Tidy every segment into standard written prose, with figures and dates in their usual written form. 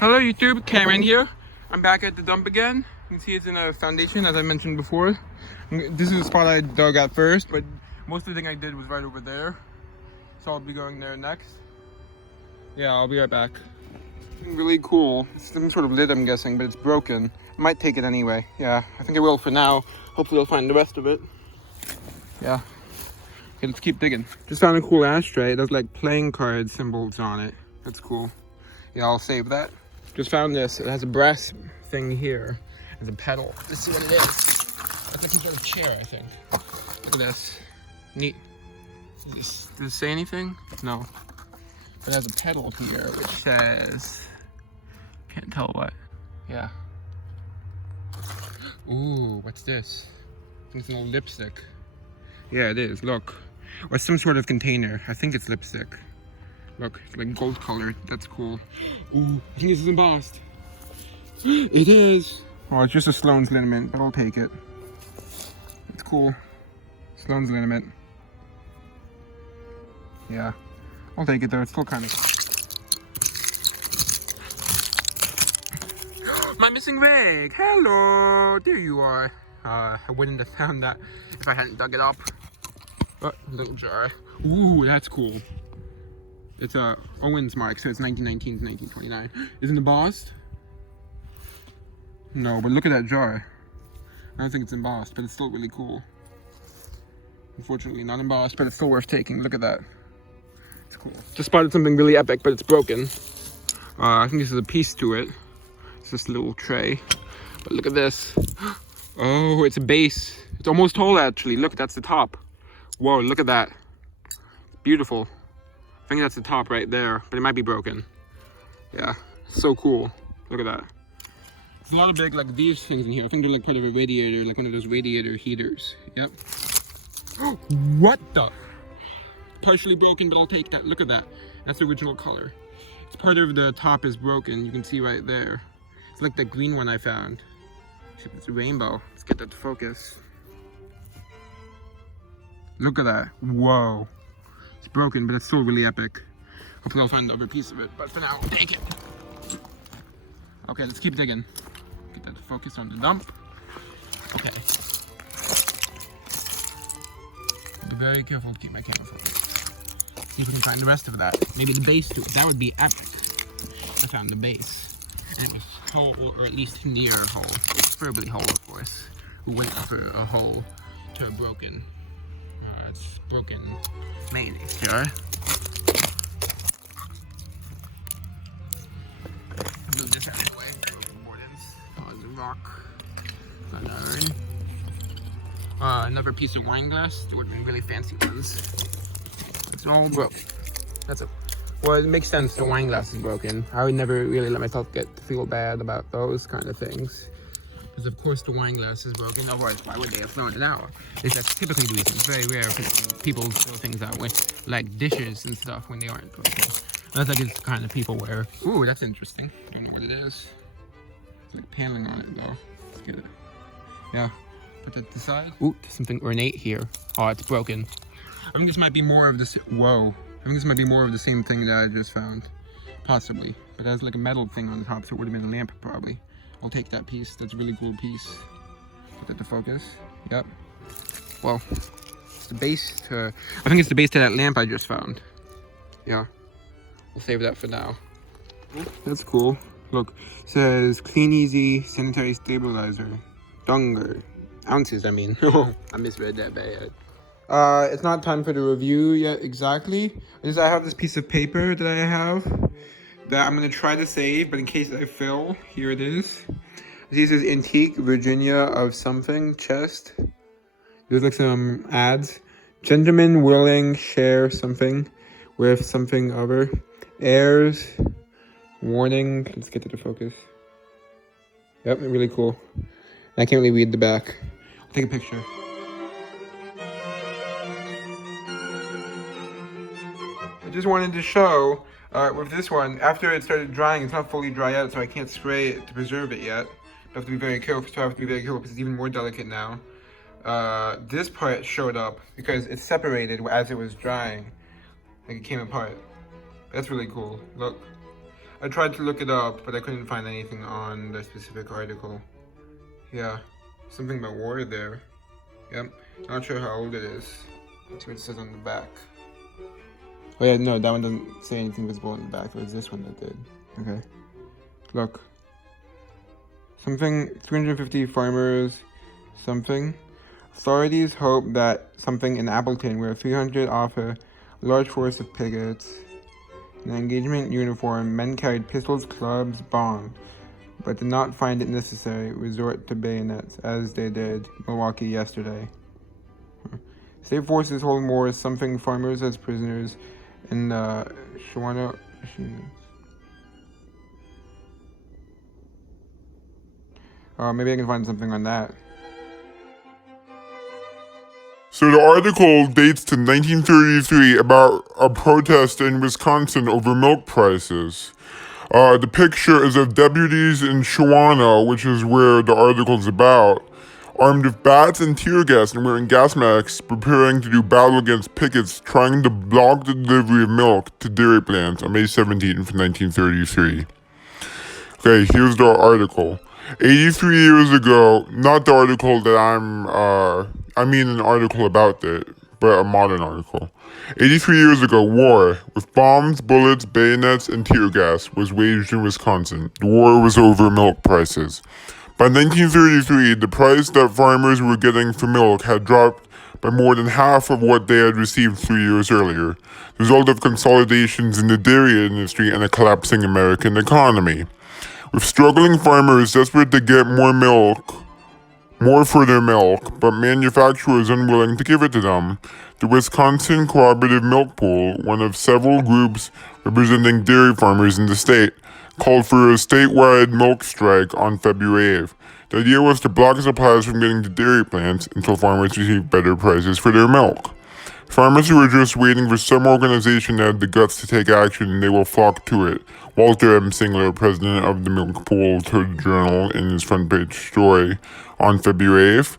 Hello YouTube, Cameron here. I'm back at the dump again. You can see it's in a foundation as I mentioned before. This is the spot I dug at first, but most of the thing I did was right over there. So I'll be going there next. Yeah, I'll be right back. Really cool. It's some sort of lid I'm guessing, but it's broken. I might take it anyway. Yeah, I think I will for now. Hopefully I'll find the rest of it. Yeah. Okay, let's keep digging. Just found a cool ashtray. It has like playing card symbols on it. That's cool. Yeah, I'll save that. Just found this. It has a brass thing here. There's a pedal. Let's see what it is. That's like some sort of chair, I think. Look at this. Neat. Does it say anything? No. But it has a pedal here which says... Can't tell what. Yeah. Ooh, what's this? I think it's an old lipstick. Yeah, it is. Look. Or some sort of container. I think it's lipstick. Look, it's like gold colored. That's cool. Ooh, I think this is embossed. It is. Oh, it's just a Sloan's liniment, but I'll take it. It's cool. Sloan's liniment. Yeah. I'll take it though. It's still kind of... My missing rag! Hello! There you are. I wouldn't have found that if I hadn't dug it up. Oh, little jar. Ooh, that's cool. It's a Owens mark, so it's 1919 to 1929. Isn't it embossed? No, but look at that jar. I don't think it's embossed, but it's still really cool. Unfortunately, not embossed, but it's still worth taking. Look at that. It's cool. Just spotted something really epic, but it's broken. I think this is a piece to it. It's this little tray. But look at this. Oh, it's a base. It's almost whole, actually. Look, that's the top. Whoa, look at that. Beautiful. I think that's the top right there, but it might be broken. Yeah, so cool. Look at that. There's a lot of big, like these things in here. I think they're like part of a radiator, like one of those radiator heaters. Yep. What the? Partially broken, but I'll take that. Look at that. That's the original color. It's part of the top is broken. You can see right there. It's like the green one I found. Except it's a rainbow. Let's get that to focus. Look at that. Whoa. It's broken, but it's still really epic. Hopefully I'll find the other piece of it, but for now, I'll take it. Okay, let's keep digging. Get that to focus on the dump. Okay. Be very careful to keep my camera focused. See if we can find the rest of that. Maybe the base too. That would be epic. I found the base. And it was whole, or at least near whole. Preferably whole, of course. We went for a hole to a broken. It's broken mayonnaise jar. Move this out of the way. Broken boardings. Oh, there's a rock. An iron. Another piece of wine glass. There would have been really fancy ones. It's all broke. That's it. Well, it makes sense. The wine glass is broken. I would never really let myself get to feel bad about those kind of things. Because of course the wine glass is broken, otherwise why would they have thrown it out? At least that's typically the reason. It's very rare for people to throw things out with, like dishes and stuff when they aren't broken. That's like it's the kind of people where, ooh, that's interesting. I don't know what it is. It's like paneling on it though. Let's get it. Yeah, put that to the side. Ooh, there's something ornate here. Oh, it's broken. I think this might be more of this, whoa. I think this might be more of the same thing that I just found. Possibly. But it has like a metal thing on the top, so it would have been a lamp probably. I'll take that piece. That's a really cool piece. Put that to focus. Yep. Well, it's the base to... I think it's the base to that lamp I just found. Yeah. We'll save that for now. That's cool. Look. It says Clean Easy Sanitary Stabilizer. Dunger. Ounces, I mean. I misread that bad. It's not time for the review yet exactly. I have this piece of paper that I have that I'm going to try to save, but in case I fail, here it is. This is Antique Virginia of something, chest. There's like some ads. Gentlemen willing share something with something other. Heirs. Warning. Let's get to the focus. Yep, really cool. I can't really read the back. I'll take a picture. I just wanted to show with this one, after it started drying, it's not fully dry yet, so I can't spray it to preserve it yet. I have to be very careful, because it's even more delicate now. This part showed up because it separated as it was drying. Like it came apart. That's really cool. Look. I tried to look it up, but I couldn't find anything on the specific article. Yeah, something about war there. Yep, not sure how old it is. Let's see what it says on the back. Oh yeah, no, that one doesn't say anything visible on the back. It was this one that did. Okay, look. Something, 350 farmers, something. Authorities hope that something in Appleton, where 300 off a large force of pickets. In an engagement uniform, men carried pistols, clubs, bombs, but did not find it necessary resort to bayonets, as they did in Milwaukee yesterday. State forces hold more something farmers as prisoners in the Shawana machines. Maybe I can find something on that. So the article dates to 1933 about a protest in Wisconsin over milk prices. The picture is of deputies in Shawana, which is where the article's about, armed with bats and tear gas and wearing gas masks, preparing to do battle against pickets trying to block the delivery of milk to dairy plants on May 17th, 1933. Okay, here's the article. 83 years ago, not the article that I mean an article about it, but a modern article. 83 years ago, war, with bombs, bullets, bayonets, and tear gas, was waged in Wisconsin. The war was over milk prices. By 1933, the price that farmers were getting for milk had dropped by more than half of what they had received 3 years earlier, the result of consolidations in the dairy industry and a collapsing American economy. With struggling farmers desperate to get more for their milk, but manufacturers unwilling to give it to them, the Wisconsin Cooperative Milk Pool, one of several groups representing dairy farmers in the state, called for a statewide milk strike on February 8th. The idea was to block supplies from getting to dairy plants until farmers received better prices for their milk. Farmers who were just waiting for some organization that had the guts to take action, and they will flock to it. Walter M. Singler, president of the Milk Pool, told the Journal in his front page story on February 8th.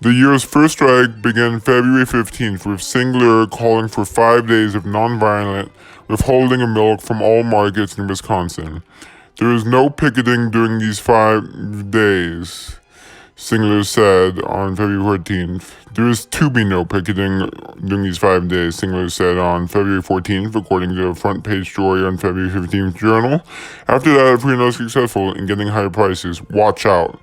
The year's first strike began February 15th, with Singler calling for 5 days of nonviolent withholding of milk from all markets in Wisconsin. There is no picketing during these 5 days, Singler said on February 14th. There is to be no picketing during these 5 days, Singler said on February 14th, according to a front page story on February 15th Journal. After that, if we are not successful in getting higher prices, watch out.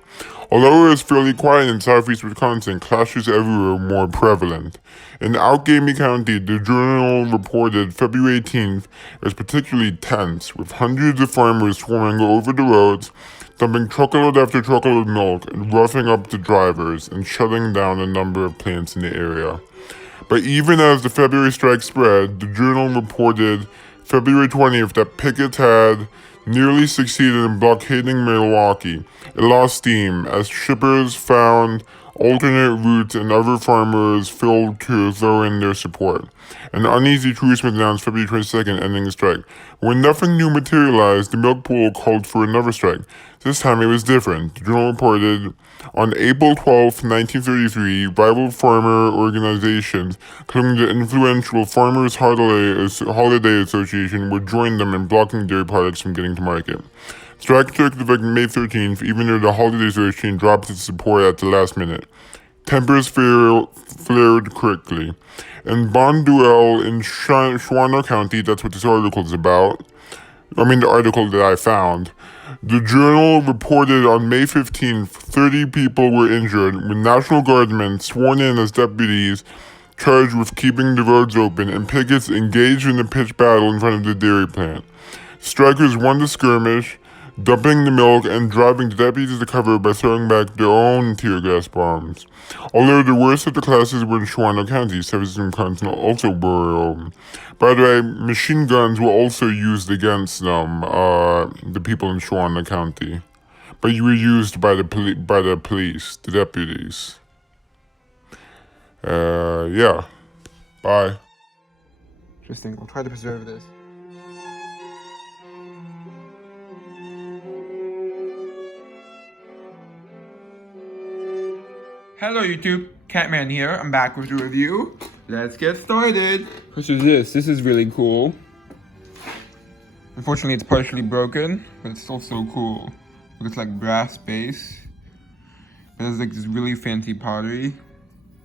Although it was fairly quiet in southeast Wisconsin, clashes everywhere were more prevalent. In Outgamey County, the Journal reported February 18th was particularly tense, with hundreds of farmers swarming over the roads, dumping truckload after truckload of milk and roughing up the drivers and shutting down a number of plants in the area. But even as the February strike spread, the Journal reported February 20th that pickets had nearly succeeded in blockading Milwaukee. It lost steam as shippers found alternate routes and other farmers failed to throw in their support. An uneasy truce was announced February 22nd, ending the strike. When nothing new materialized, the milk pool called for another strike. This time it was different. The Journal reported on April 12, 1933, rival farmer organizations, including the influential Farmers Holiday Association, would join them in blocking dairy products from getting to market. Strike took effect May 13th, even though the Holiday Association dropped its support at the last minute. Tempers flared quickly. In Bonduel in Shawana County, that's what this article is about. The article that I found. The Journal reported on May 15th, 30 people were injured, with National Guardsmen sworn in as deputies charged with keeping the roads open, and pickets engaged in a pitched battle in front of the dairy plant. Strikers won the skirmish, dumping the milk and driving the deputies to cover by throwing back their own tear gas bombs. Although the worst of the classes were in Shawana County, Southeastern Wisconsin also were. By the way, machine guns were also used against them, the people in Shawana County, but you were used by the police, the deputies. Yeah. Bye. Interesting. We'll try to preserve this. Hello YouTube, Catman here. I'm back with a review. Let's get started. This is really cool. Unfortunately, it's partially broken, but it's still so cool. Look, it's like brass base. It has like this really fancy pottery.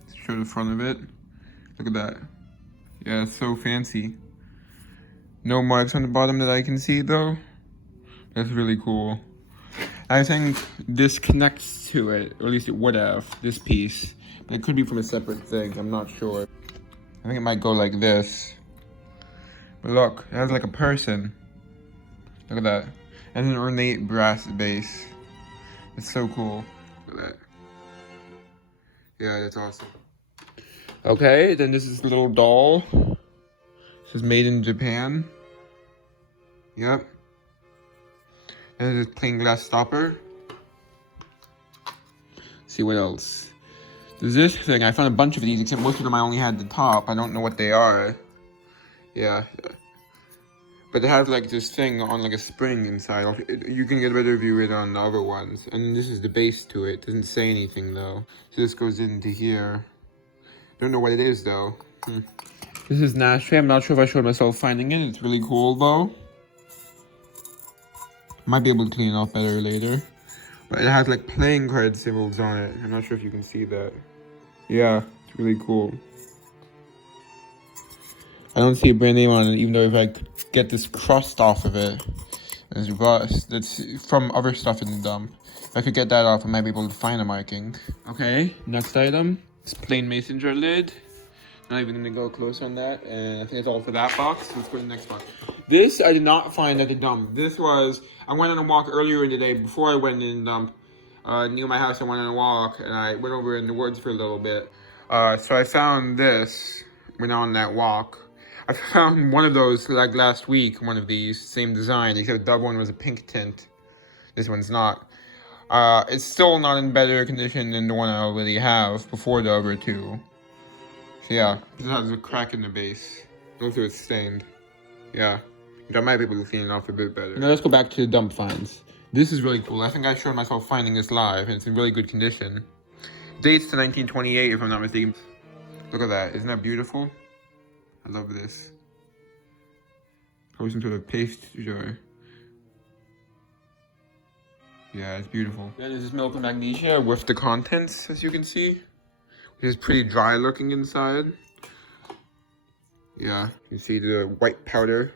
Let's show the front of it. Look at that. Yeah, it's so fancy. No marks on the bottom that I can see though. That's really cool. I think this connects to it, or at least it would have, this piece. But it could be from a separate thing, I'm not sure. I think it might go like this. But look, it has like a person. Look at that. And an ornate brass base. It's so cool. Look at that. Yeah, that's awesome. Okay, then this is a little doll. This is made in Japan. Yep. And this plain glass stopper. Let's see what else. There's this thing. I found a bunch of these, except most of them I only had the top. I don't know what they are. Yeah. But it has like this thing on like a spring inside. You can get a better view of it on the other ones. And this is the base to it. Doesn't say anything though. So this goes into here. Don't know what it is though. This is an ashtray. I'm not sure if I showed myself finding it. It's really cool though. Might be able to clean it off better later. But it has like playing card symbols on it. I'm not sure if you can see that. Yeah, it's really cool. I don't see a brand name on it, even though if I could get this crust off of it, there's rust that's from other stuff in the dump. If I could get that off, I might be able to find a marking. Okay, next item. It's plain mason jar lid. Not even gonna go close on that, and I think that's all for that box. Let's go to the next box. This I did not find at the dump. This was, I went on a walk earlier in the day before I went in the dump. Near my house, I went on a walk, and I went over in the woods for a little bit. So I found this, went on that walk. I found one of those like last week, one of these, same design, except the other one was a pink tint. This one's not. It's still not in better condition than the one I already have before the other two. So yeah, this has a crack in the base. Also it's stained. Yeah, I might be able to clean it off a bit better. Now let's go back to the dump finds. This is really cool. I think I showed myself finding this live, and it's in really good condition. Dates to 1928, if I'm not mistaken. Look at that. Isn't that beautiful? I love this. Probably some sort of paste jar. Yeah, it's beautiful. Then there's this milk and magnesia with the contents, as you can see. It is pretty dry looking inside. Yeah, you can see the white powder.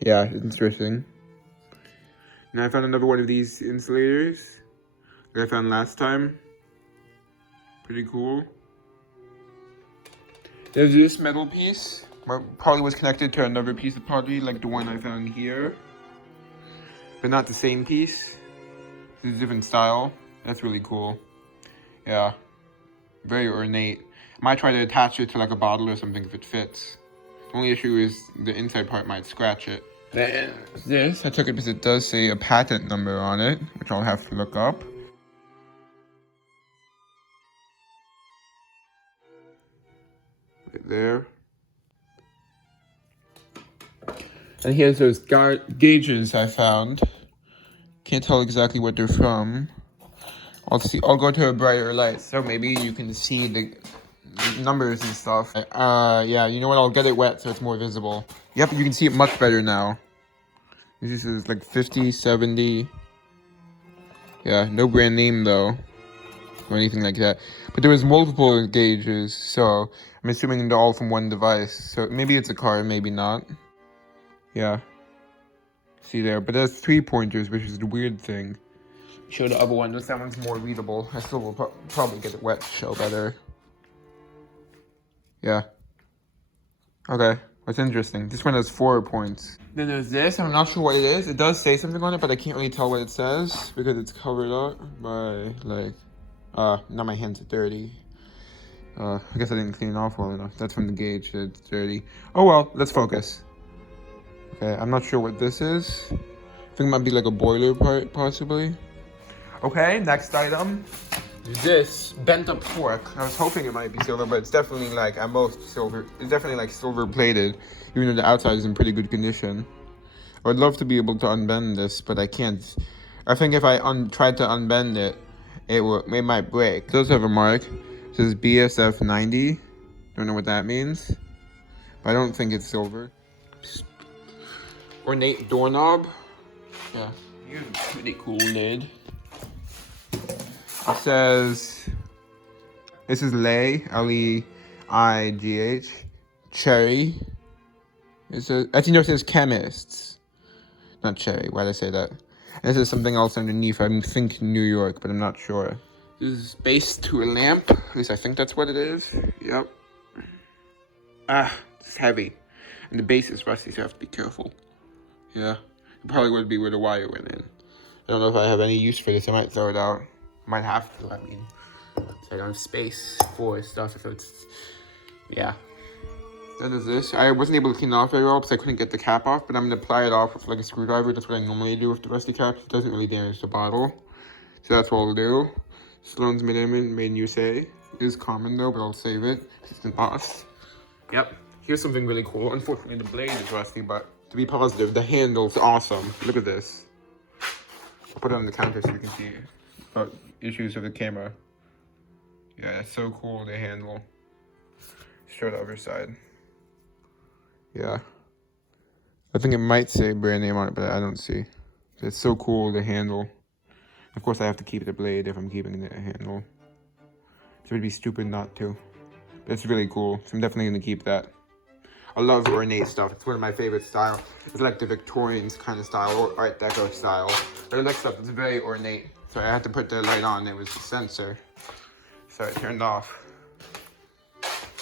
Yeah, it's interesting. And I found another one of these insulators that I found last time. Pretty cool. There's this metal piece. Probably was connected to another piece of pottery like the one I found here. But not the same piece. It's a different style. That's really cool. Yeah. Very ornate. I might try to attach it to like a bottle or something if it fits. The only issue is the inside part might scratch it. Then this, I took it because it does say a patent number on it, which I'll have to look up. Right there. And here's those gauges I found. Can't tell exactly what they're from. I'll go to a brighter light, so maybe you can see the numbers and stuff. Yeah, you know what? I'll get it wet so it's more visible. Yep, you can see it much better now. This is like 50, 70. Yeah, no brand name though, or anything like that. But there was multiple gauges, so I'm assuming they're all from one device. So maybe it's a card, maybe not. Yeah. See there, but there's 3 pointers, which is the weird thing. Show the other one. That one's more readable. I still will probably get it wet to show better. Yeah. Okay. What's interesting? This one has 4 points. Then there's this. I'm not sure what it is. It does say something on it, but I can't really tell what it says because it's covered up by like. Now my hands are dirty. I guess I didn't clean it off well enough. That's from the gauge. It's dirty. Oh well. Let's focus. Okay. I'm not sure what this is. I think it might be like a boiler part, possibly. Okay, next item is this bent up fork. I was hoping it might be silver, but it's definitely like at most silver. It's definitely like silver plated, even though the outside is in pretty good condition. I would love to be able to unbend this, but I can't. I think if I tried to unbend it, it might break. It does have a mark. It says BSF 90. Don't know what that means, but I don't think it's silver. ornate doorknob. Yeah, here's a pretty cool lid. It says, this is Lei, Leigh, cherry. It says, actually no, it says chemists. Not cherry, why did I say that? And this is something else underneath, I think New York, but I'm not sure. This is base to a lamp, at least I think that's what it is. Yep. Ah, it's heavy. And the base is rusty, so I have to be careful. Yeah, it probably would be where the wire went in. I don't know if I have any use for this, I might throw it out. Might have to, I mean, so I don't have space for stuff if it's, yeah. That is this. I wasn't able to clean it off very well because I couldn't get the cap off, but I'm going to ply it off with like a screwdriver. That's what I normally do with the rusty caps. It doesn't really damage the bottle. So that's what I'll do. Sloan's made in USA. It is common though, but I'll save it. It's an os. Yep. Here's something really cool. Unfortunately, the blade is rusty, but to be positive, the handle's awesome. Look at this. I'll put it on the counter so you can see about issues of the camera. Yeah, it's so cool, the handle. Show the other side. Yeah. I think it might say brand name on it, but I don't see. It's so cool, the handle. Of course, I have to keep the blade if I'm keeping the handle. So it would be stupid not to. But it's really cool, so I'm definitely going to keep that. I love ornate stuff. It's one of my favorite styles. It's like the Victorian kind of style, or Art Deco style. But I like stuff that's very ornate. So I had to put the light on. It was the sensor. So it turned off.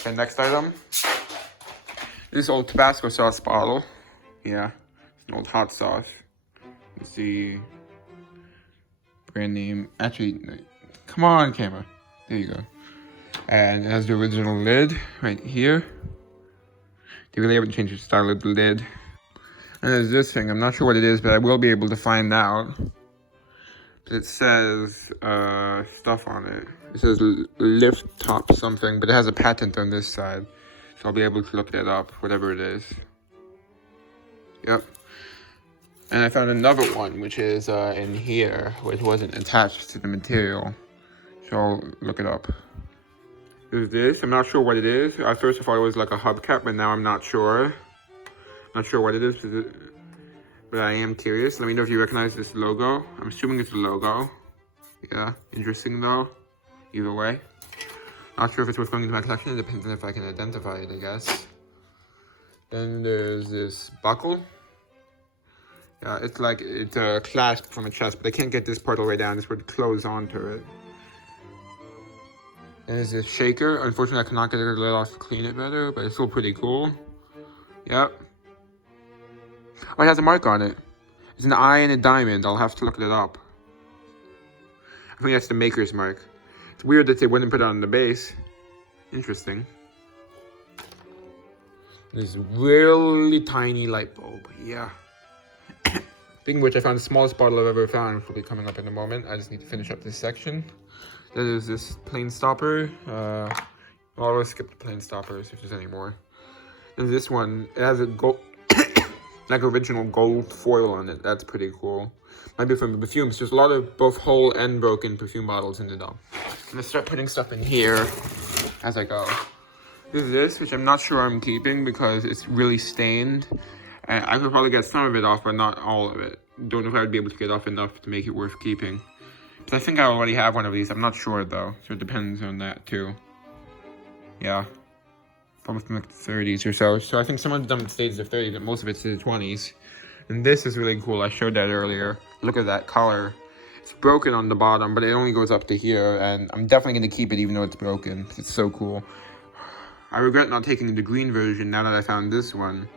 Okay, next item. This old Tabasco sauce bottle. Yeah, it's an old hot sauce. Let's see. Brand name. Actually, no, come on, camera. There you go. And it has the original lid right here. They really haven't changed the style of the lid. And there's this thing. I'm not sure what it is, but I will be able to find out. But it says stuff on it. It says lift top something, but it has a patent on this side. So I'll be able to look that up, whatever it is. Yep. And I found another one, which is in here, which wasn't attached to the material. So I'll look it up. There's this. I'm not sure what it is. At first I thought it was like a hubcap, but now I'm not sure. Not sure what it is, but I am curious. Let me know if you recognize this logo. I'm assuming it's a logo. Yeah, interesting though. Either way. Not sure if it's worth going into my collection. It depends on if I can identify it, I guess. Then there's this buckle. Yeah, it's like, it's a clasp from a chest, but I can't get this part all the way down. This would close onto it. And there's this shaker. Unfortunately, I cannot get the lid off to clean it better, but it's still pretty cool. Yep. Oh, it has a mark on it. It's an eye and a diamond. I'll have to look it up. I think that's the maker's mark. It's weird that they wouldn't put it on the base. Interesting. This really tiny light bulb. Yeah. Speaking of which, I found the smallest bottle I've ever found, which will be coming up in a moment. I just need to finish up this section. Then there's this plane stopper. I'll skip the plane stoppers if there's any more. There's this one. It has a gold, like original gold foil on it. That's pretty cool. Might be from the perfumes. There's a lot of both whole and broken perfume bottles in it though. I'm gonna start putting stuff in here as I go. There's this, which I'm not sure I'm keeping because it's really stained. And I could probably get some of it off, but not all of it. Don't know if I would be able to get off enough to make it worth keeping. But I think I already have one of these. I'm not sure though, so it depends on that too. Yeah, probably from like the 30s or so. So I think some of them stays the 30s, but most of it's in the 20s. And this is really cool. I showed that earlier. Look at that color. It's broken on the bottom, but it only goes up to here. And I'm definitely going to keep it even though it's broken. It's so cool. I regret not taking the green version now that I found this one.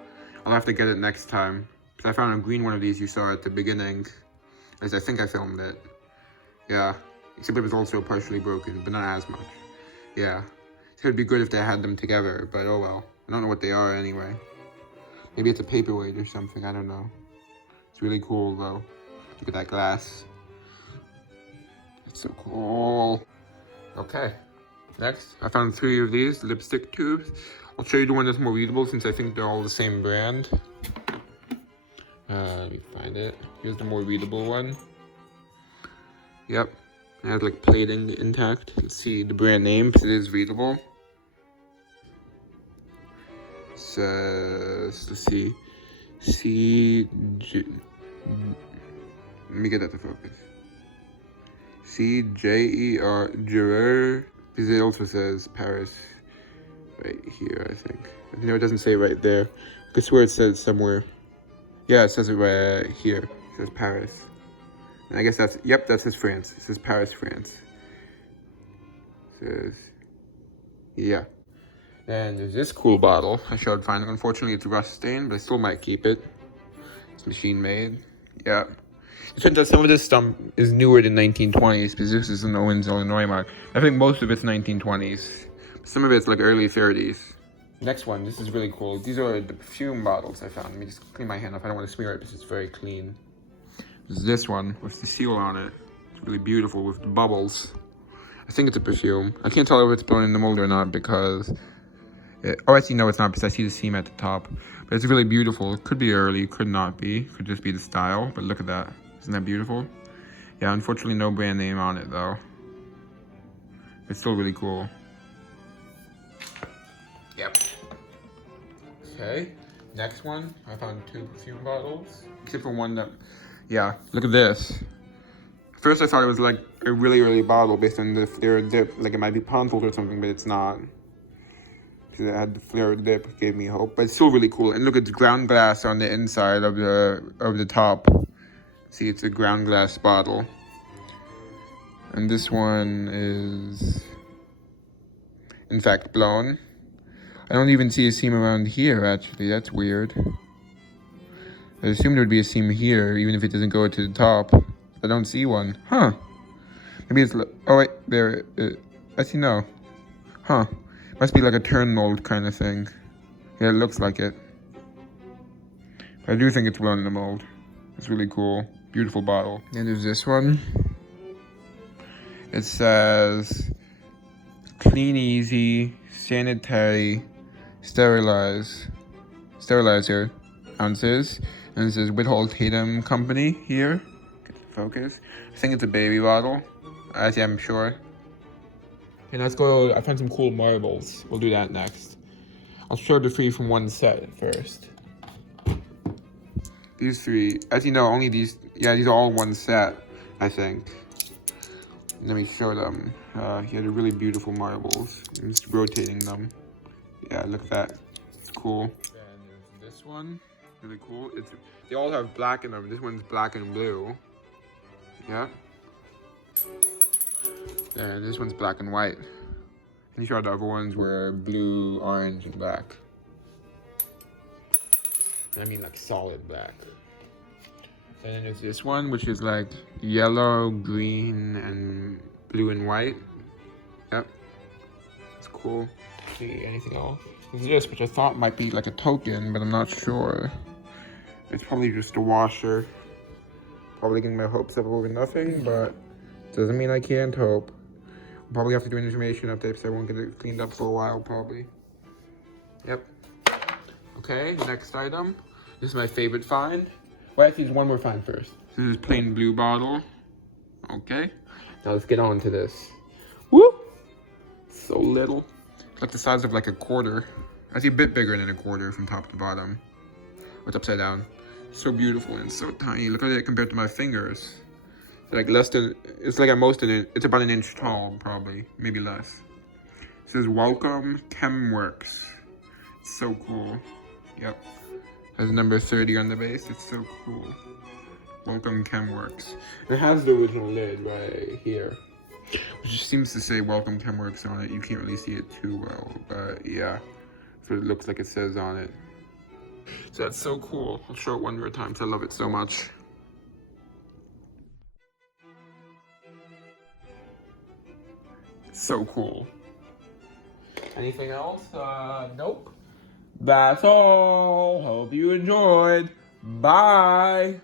I'll have to get it next time. Because I found a green one of these you saw at the beginning. As I think I filmed it. Yeah. Except it was also partially broken, but not as much. Yeah. So it'd be good if they had them together, but oh well. I don't know what they are anyway. Maybe it's a paperweight or something, I don't know. It's really cool though. Look at that glass. It's so cool. Okay. Next, I found 3 of these lipstick tubes. I'll show you the one that's more readable since I think they're all the same brand. Let me find it. Here's the more readable one. Yep. It has like plating intact. Let's see the brand name because it is readable. It says, let's see, Let me get that to focus. CJER Juror, because it also says Paris right here, I think. No, it doesn't say right there. I could swear it says somewhere. Yeah, it says it right here. It says Paris. And I guess that's, yep, that says France. It says Paris, France. It says, yeah. And there's this cool bottle I showed finally. Unfortunately, it's rust stained, but I still might keep it. It's machine made. Yeah. It turns out some of this stuff is newer than 1920s, because this is an Owens, Illinois mark. I think most of it's 1920s. Some of it's like early 30s. Next one, this is really cool. These are the perfume bottles I found. Let me just clean my hand off. I don't want to smear it because it's very clean. There's this one with the seal on it. It's really beautiful with the bubbles. I think it's a perfume. I can't tell if it's blown in the mold or not because... oh, actually, no, it's not because I see the seam at the top. But it's really beautiful. It could be early, could not be. Could just be the style. But look at that. Isn't that beautiful? Yeah, unfortunately, no brand name on it, though. It's still really cool. Yep. Okay, next one. I found 2 perfume bottles. Except for one that... Yeah, look at this. First, I thought it was like a really early bottle based on the flared dip. Like it might be Pontold or something, but it's not. Because it had the flared dip, gave me hope. But it's still really cool. And look at the ground glass on the inside of the top. See, it's a ground glass bottle. And this one is, in fact, blown. I don't even see a seam around here, actually. That's weird. I assumed there would be a seam here, even if it doesn't go to the top. I don't see one. Huh. Maybe it's... Oh, wait. There. Actually, no. Huh. Must be like a turn mold kind of thing. Yeah, it looks like it. I do think it's blown in the mold. It's really cool. Beautiful bottle. And there's this one. It says Clean Easy Sanitary Sterilizer ounces. And it says Whittle Tatum Company here. Get the focus. I think it's a baby bottle. Actually, I'm sure. Okay, let's go. I found some cool marbles. We'll do that next. I'll show the 3 from one set first. These 3, as you know, only these, yeah, these are all one set, I think. Let me show them. Here, they're really beautiful marbles. I'm just rotating them. Yeah, look at that. It's cool. And there's this one, really cool. They all have black in them. This one's black and blue. Yeah. And this one's black and white. And you saw the other ones were blue, orange, and black. I mean like solid black. And then there's this one, which is like yellow, green, and blue and white. Yep. It's cool. See, anything else? There's this, which I thought might be like a token, but I'm not sure. It's probably just a washer. Probably getting my hopes up over nothing, but doesn't mean I can't hope. I'll probably have to do an information update so I won't get it cleaned up for a while, probably. Yep. Okay, next item. This is my favorite find. Well, actually, there's one more find first. This is plain blue bottle. Okay. Now let's get on to this. Woo! So little. It's like the size of like a quarter. Actually, a bit bigger than a quarter from top to bottom. It's upside down. So beautiful and so tiny. Look at it compared to my fingers. It's like less than, it's like at most it's about an inch tall, probably. Maybe less. It says, Welcome Chemworks. It's so cool. Yep. Has number 30 on the base. It's so cool. Welcome Chemworks. It has the original lid right here, which just seems to say Welcome Chemworks on it. You can't really see it too well, but yeah. That's what it looks like it says on it. So that's so cool. I'll show it one more time because I love it so much. So cool. Anything else? Nope. That's all. Hope you enjoyed. Bye.